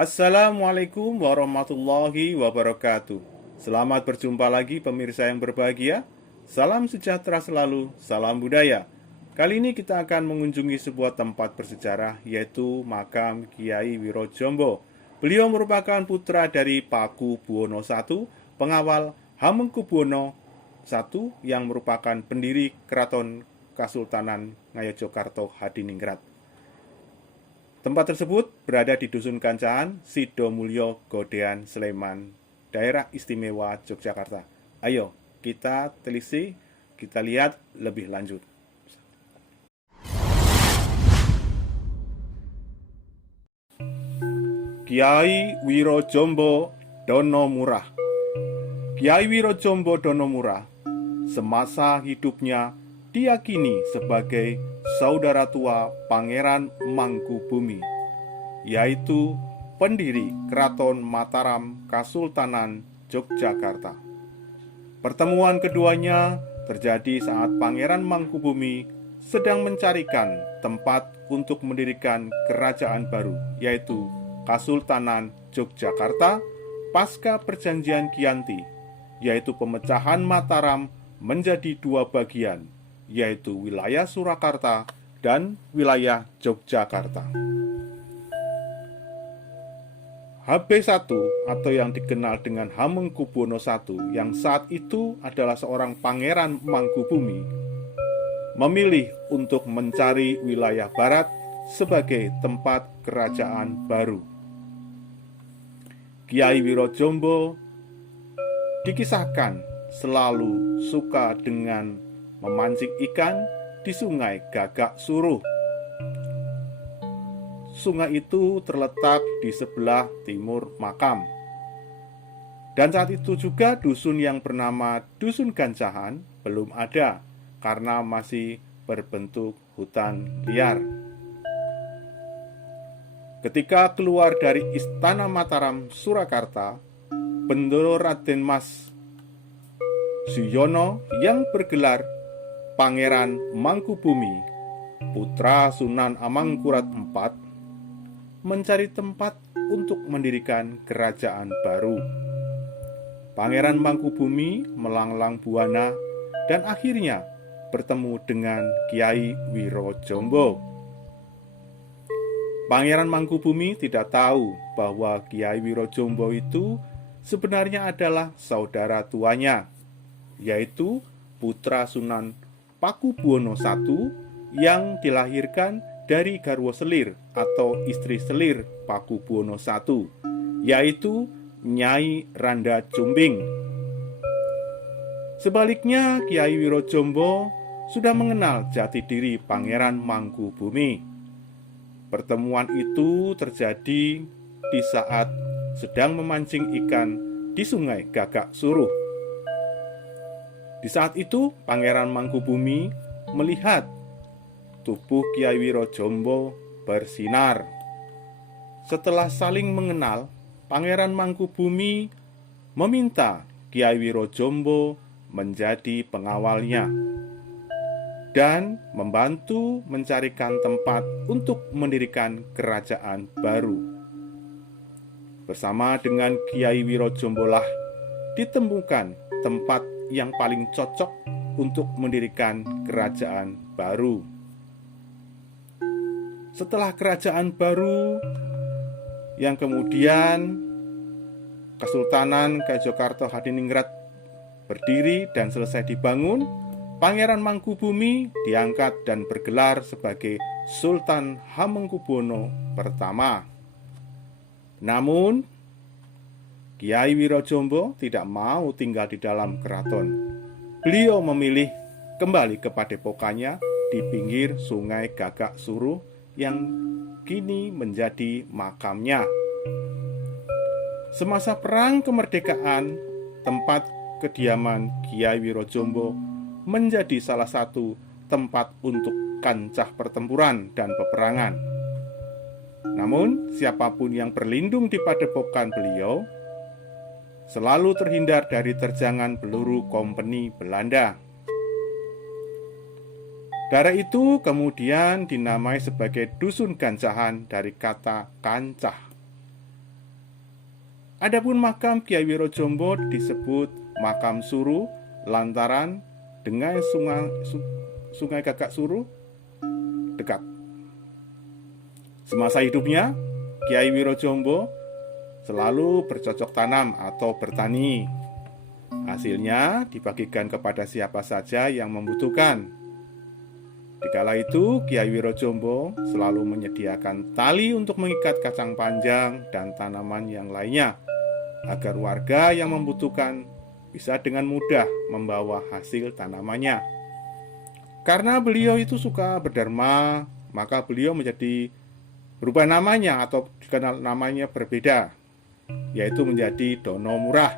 Assalamualaikum warahmatullahi wabarakatuh. Selamat berjumpa lagi pemirsa yang berbahagia. Salam sejahtera selalu, salam budaya. Kali ini kita akan mengunjungi sebuah tempat bersejarah, yaitu makam Kiai Wirojombo. Beliau merupakan putra dari Paku Buwono I, pengawal Hamengkubuwono I yang merupakan pendiri Keraton Kasultanan Ngayogyakarta Hadiningrat. Tempat tersebut berada di Dusun Kancahan, Sidomulyo, Godean, Sleman, Daerah Istimewa Yogyakarta. Ayo, kita telisik, kita lihat lebih lanjut. Kiai Wirojombo Donomurah. Kiai Wirojombo Donomurah semasa hidupnya diyakini sebagai saudara tua Pangeran Mangkubumi, yaitu pendiri Keraton Mataram Kasultanan Yogyakarta. Pertemuan keduanya terjadi saat Pangeran Mangkubumi sedang mencarikan tempat untuk mendirikan kerajaan baru, yaitu Kasultanan Yogyakarta pasca Perjanjian Giyanti, yaitu pemecahan Mataram menjadi dua bagian, yaitu wilayah Surakarta dan wilayah Yogyakarta. HB1 atau yang dikenal dengan Hamengkubuwono I yang saat itu adalah seorang pangeran Mangkubumi, memilih untuk mencari wilayah barat sebagai tempat kerajaan baru. Kiai Wirojombo dikisahkan selalu suka dengan memancing ikan di Sungai Gagak Suruh. Sungai itu terletak di sebelah timur makam. Dan saat itu juga dusun yang bernama Dusun Kancahan belum ada karena masih berbentuk hutan liar. Ketika keluar dari Istana Mataram Surakarta, Bendoro Raden Mas Suyono yang bergelar Pangeran Mangkubumi, putra Sunan Amangkurat IV, mencari tempat untuk mendirikan kerajaan baru. Pangeran Mangkubumi melanglang buana dan akhirnya bertemu dengan Kiai Wirojombo. Pangeran Mangkubumi tidak tahu bahwa Kiai Wirojombo itu sebenarnya adalah saudara tuanya, yaitu putra Sunan Pakubuwono I yang dilahirkan dari garwa selir atau istri selir Pakubuwono I, yaitu Nyai Randa Cumbing. Sebaliknya, Kiai Wirojombo sudah mengenal jati diri Pangeran Mangkubumi. Pertemuan itu terjadi di saat sedang memancing ikan di Sungai Gagak Suruh. Di saat itu, Pangeran Mangkubumi melihat tubuh Kiai Wirojombo bersinar. Setelah saling mengenal, Pangeran Mangkubumi meminta Kiai Wirojombo menjadi pengawalnya dan membantu mencarikan tempat untuk mendirikan kerajaan baru. Bersama dengan Kiai Wirojombo lah ditemukan tempat yang paling cocok untuk mendirikan kerajaan baru. Setelah kerajaan baru yang kemudian Kesultanan Ngayogyakarta Hadiningrat berdiri dan selesai dibangun, Pangeran Mangkubumi diangkat dan bergelar sebagai Sultan Hamengkubuwono I. Namun, Kiai Wirojombo tidak mau tinggal di dalam keraton. Beliau memilih kembali ke padepokannya di pinggir Sungai Gagak Suruh yang kini menjadi makamnya. Semasa Perang Kemerdekaan, tempat kediaman Kiai Wirojombo menjadi salah satu tempat untuk kancah pertempuran dan peperangan. Namun, siapapun yang berlindung di padepokan beliau selalu terhindar dari terjangan peluru kompeni Belanda. Daerah itu kemudian dinamai sebagai Dusun Kancahan dari kata kancah. Adapun makam Kiai Wirojombo disebut makam Suru lantaran dengan sungai Kakak Suru dekat. Semasa hidupnya, Kiai Wirojombo selalu bercocok tanam atau bertani. Hasilnya dibagikan kepada siapa saja yang membutuhkan. Dikala itu, Kiai Wirojombo selalu menyediakan tali untuk mengikat kacang panjang dan tanaman yang lainnya, agar warga yang membutuhkan bisa dengan mudah membawa hasil tanamannya. Karena beliau itu suka berderma, maka beliau berubah namanya atau dikenal namanya berbeda, yaitu menjadi Dono Murah.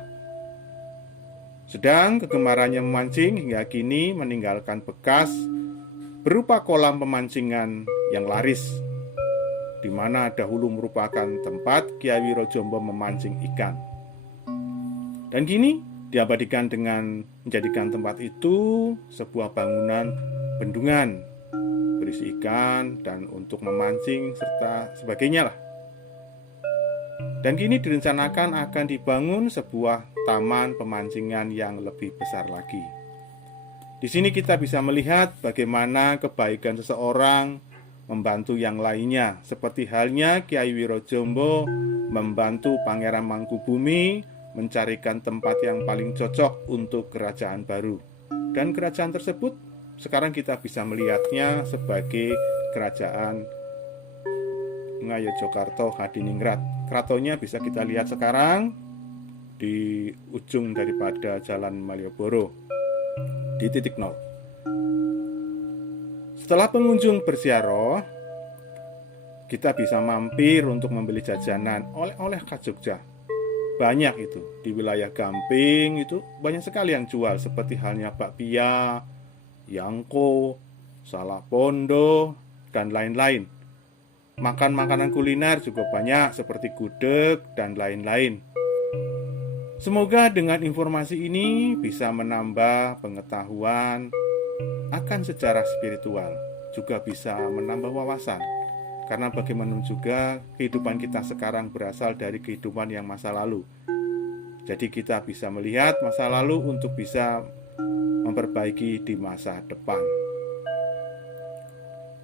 Sedang kegemarannya memancing hingga kini meninggalkan bekas berupa kolam pemancingan yang laris, di mana dahulu merupakan tempat Kiai Wirojombo memancing ikan. Dan kini diabadikan dengan menjadikan tempat itu sebuah bangunan bendungan berisi ikan dan untuk memancing serta sebagainya lah. Dan kini direncanakan akan dibangun sebuah taman pemancingan yang lebih besar lagi. Di sini kita bisa melihat bagaimana kebaikan seseorang membantu yang lainnya, seperti halnya Kiai Wirojombo membantu Pangeran Mangkubumi mencarikan tempat yang paling cocok untuk kerajaan baru. Dan kerajaan tersebut sekarang kita bisa melihatnya sebagai kerajaan Ngayogyakarta Hadiningrat. Keratonnya bisa kita lihat sekarang di ujung daripada Jalan Malioboro di titik 0. Setelah pengunjung berziarah, kita bisa mampir untuk membeli jajanan oleh-oleh khas Jogja. Banyak itu di wilayah Gamping, itu banyak sekali yang jual, seperti halnya bakpia, yangko, salapondo, dan lain-lain. Makan makanan kuliner juga banyak seperti gudeg dan lain-lain. Semoga dengan informasi ini bisa menambah pengetahuan akan sejarah spiritual, juga bisa menambah wawasan. Karena bagaimanapun juga kehidupan kita sekarang berasal dari kehidupan yang masa lalu. Jadi kita bisa melihat masa lalu untuk bisa memperbaiki di masa depan.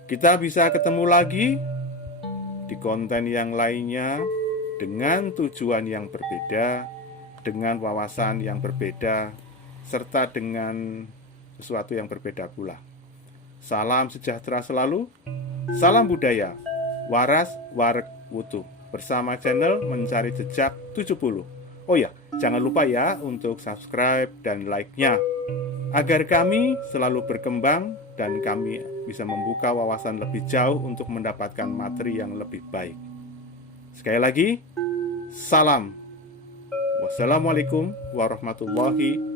Kita bisa ketemu lagi di konten yang lainnya dengan tujuan yang berbeda, dengan wawasan yang berbeda, serta dengan sesuatu yang berbeda pula. Salam sejahtera selalu, salam budaya, waras wareg wutu, bersama channel Mencari Jejak 70. Oh ya, jangan lupa ya untuk subscribe dan like-nya, agar kami selalu berkembang dan kami bisa membuka wawasan lebih jauh untuk mendapatkan materi yang lebih baik. Sekali lagi, salam. Wassalamualaikum warahmatullahi